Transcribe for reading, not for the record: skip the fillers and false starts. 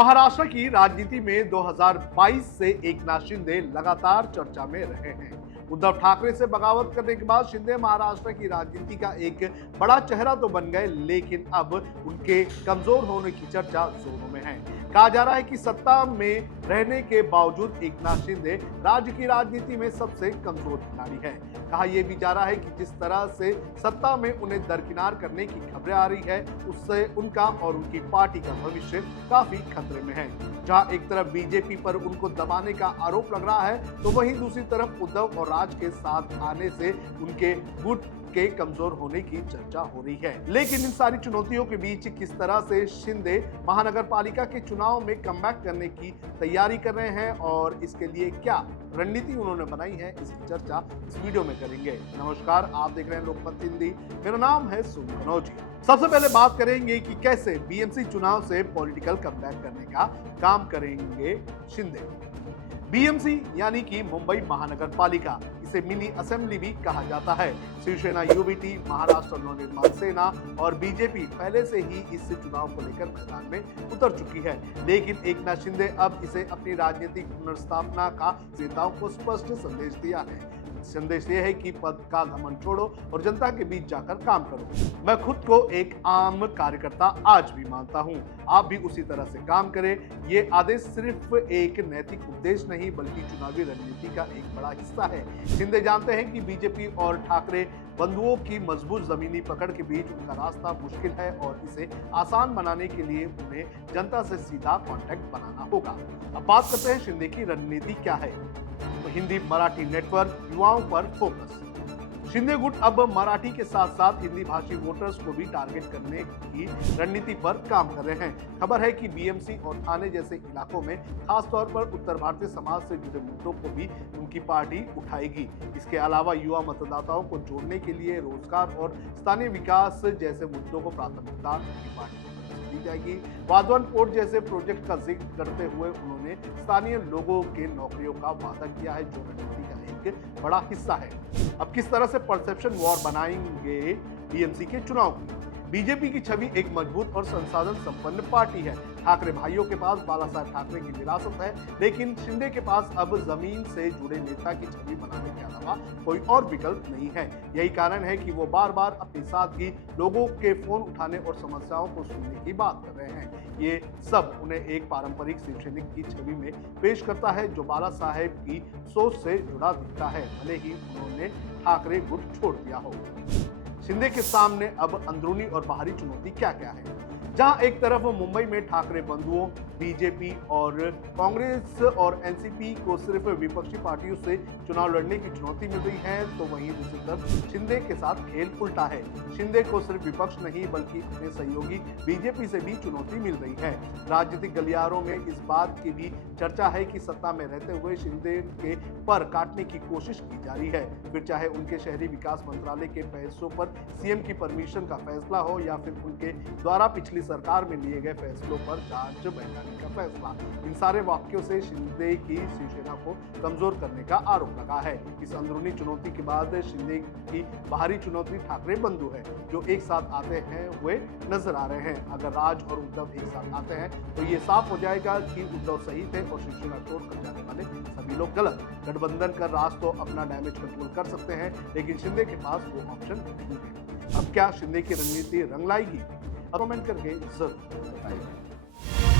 महाराष्ट्र की राजनीति में 2022 से एकनाथ शिंदे लगातार चर्चा में रहे हैं। उद्धव ठाकरे से बगावत करने के बाद शिंदे महाराष्ट्र की राजनीति का एक बड़ा चेहरा तो बन गए, लेकिन अब उनके कमजोर होने की चर्चा जोरों में है। कहा जा रहा है कि सत्ता में रहने के बावजूद एकनाथ शिंदे राज्य की राजनीति में सबसे कमजोर खिलाड़ी है। कहा यह भी जा रहा है कि जिस तरह से सत्ता में उन्हें दरकिनार करने की खबरें आ रही है, उससे उनका और उनकी पार्टी का भविष्य काफी खतरे में है। जहां एक तरफ बीजेपी पर उनको दबाने का आरोप लग रहा है, तो वहीं दूसरी तरफ उद्धव और राज के साथ आने से उनके गुट के कमजोर होने की चर्चा हो रही है। लेकिन इन सारी चुनौतियों के बीच किस तरह से शिंदे महानगर पालिका के चुनाव में कमबैक करने की तैयारी कर रहे हैं और इसके लिए क्या रणनीति उन्होंने बनाई है, इसकी चर्चा इस वीडियो में करेंगे। नमस्कार, आप देख रहे हैं लोकमत हिंदी। मेरा नाम है सुनील कनौजी। सबसे पहले बात करेंगे कि कैसे बीएमसी चुनाव से पॉलिटिकल कमबैक करने का काम करेंगे शिंदे। बीएमसी यानी कि मुंबई महानगर पालिका, इसे मिनी असेंबली भी कहा जाता है। शिवसेना, यूबीटी, महाराष्ट्र नवनिर्माण सेना और बीजेपी पहले से ही इस चुनाव को लेकर मैदान में उतर चुकी है, लेकिन एकनाथ शिंदे अब इसे अपनी राजनीतिक पुनर्स्थापना का नेताओं को स्पष्ट संदेश दिया है। संदेश यह है कि पद का घमंड छोड़ो और जनता के बीच जाकर काम करो। मैं खुद को एक आम कार्यकर्ता आज भी मानता हूं, आप भी उसी तरह से काम करें। ये आदेश सिर्फ एक नैतिक उपदेश नहीं बल्कि चुनावी रणनीति का एक बड़ा हिस्सा है। शिंदे जानते हैं कि बीजेपी और ठाकरे बंधुओं की मजबूत जमीनी पकड़ के बीच उनका रास्ता मुश्किल है और इसे आसान बनाने के लिए उन्हें जनता से सीधा कांटेक्ट बनाना होगा। अब बात करते हैं शिंदे की रणनीति क्या है। तो हिंदी मराठी नेटवर्क, युवाओं पर फोकस। शिंदे गुट अब मराठी के साथ साथ हिंदी भाषी वोटर्स को भी टारगेट करने की रणनीति पर काम कर रहे हैं। खबर है कि बीएमसी और थाने जैसे इलाकों में खासतौर पर उत्तर भारतीय समाज से जुड़े मुद्दों को भी उनकी पार्टी उठाएगी। इसके अलावा युवा मतदाताओं को जोड़ने के लिए रोजगार और स्थानीय विकास जैसे मुद्दों को प्राथमिकता उनकी पार्टी दी जाएगी। वाधवन पोर्ट जैसे प्रोजेक्ट का जिक्र करते हुए उन्होंने स्थानीय लोगों के नौकरियों का वादा किया है, जो रणनीति का एक बड़ा हिस्सा है। अब किस तरह से परसेप्शन वॉर बनाएंगे बीएमसी के चुनाव की। बीजेपी की छवि एक मजबूत और संसाधन संपन्न पार्टी है। ठाकरे भाइयों के पास बाला साहब ठाकरे की विरासत है, लेकिन शिंदे के पास अब जमीन से जुड़े नेता की छवि बनाने के अलावा कोई और विकल्प नहीं है। यही कारण है कि वो बार बार अपनी सादगी, लोगों के फोन उठाने और समस्याओं को सुनने की बात कर रहे हैं। ये सब उन्हें एक पारंपरिक शिवसैनिक की छवि में पेश करता है, जो बाला साहेब की सोच से जुड़ा दिखता है, भले ही उन्होंने ठाकरे गुट छोड़ दिया हो। शिंदे के सामने अब अंदरूनी और बाहरी चुनौती क्या क्या है। जहां एक तरफ मुंबई में ठाकरे बंधुओं, बीजेपी और कांग्रेस और एनसीपी को सिर्फ विपक्षी पार्टियों से चुनाव लड़ने की चुनौती मिल रही है, तो वहीं दूसरी तरफ शिंदे के साथ खेल उल्टा है। शिंदे को सिर्फ विपक्ष नहीं बल्कि अपने सहयोगी बीजेपी से भी चुनौती मिल रही है। राजनीतिक गलियारों में इस बात की भी चर्चा है कि सत्ता में रहते हुए शिंदे के पर काटने की कोशिश की जा रही है, फिर चाहे उनके शहरी विकास मंत्रालय के पैसों पर सीएम की परमिशन का फैसला हो या फिर उनके द्वारा पिछली सरकार में लिए गए फैसलों पर जांच बैठाने का फैसला। इन सारे वाक्यों से शिंदे की शिवसेना को कमजोर करने का आरोप लगा है। इस अंदरूनी चुनौती के बाद शिंदे की बाहरी चुनौती ठाकरे बंधु है, जो एक साथ आते हैं हुए नजर आ रहे हैं। अगर राज और उद्धव एक साथ आते हैं तो ये साफ हो जाएगा कि उद्धव सही थे और शिवसेना छोड़कर जाने वाले सभी लोग गलत। गठबंधन कर राज तो अपना डैमेज कंट्रोल कर सकते हैं, लेकिन शिंदे के पास वो ऑप्शन नहीं है। अब क्या शिंदे की रणनीति रंग लाएगी? कमेंट करके जरूर बताइए।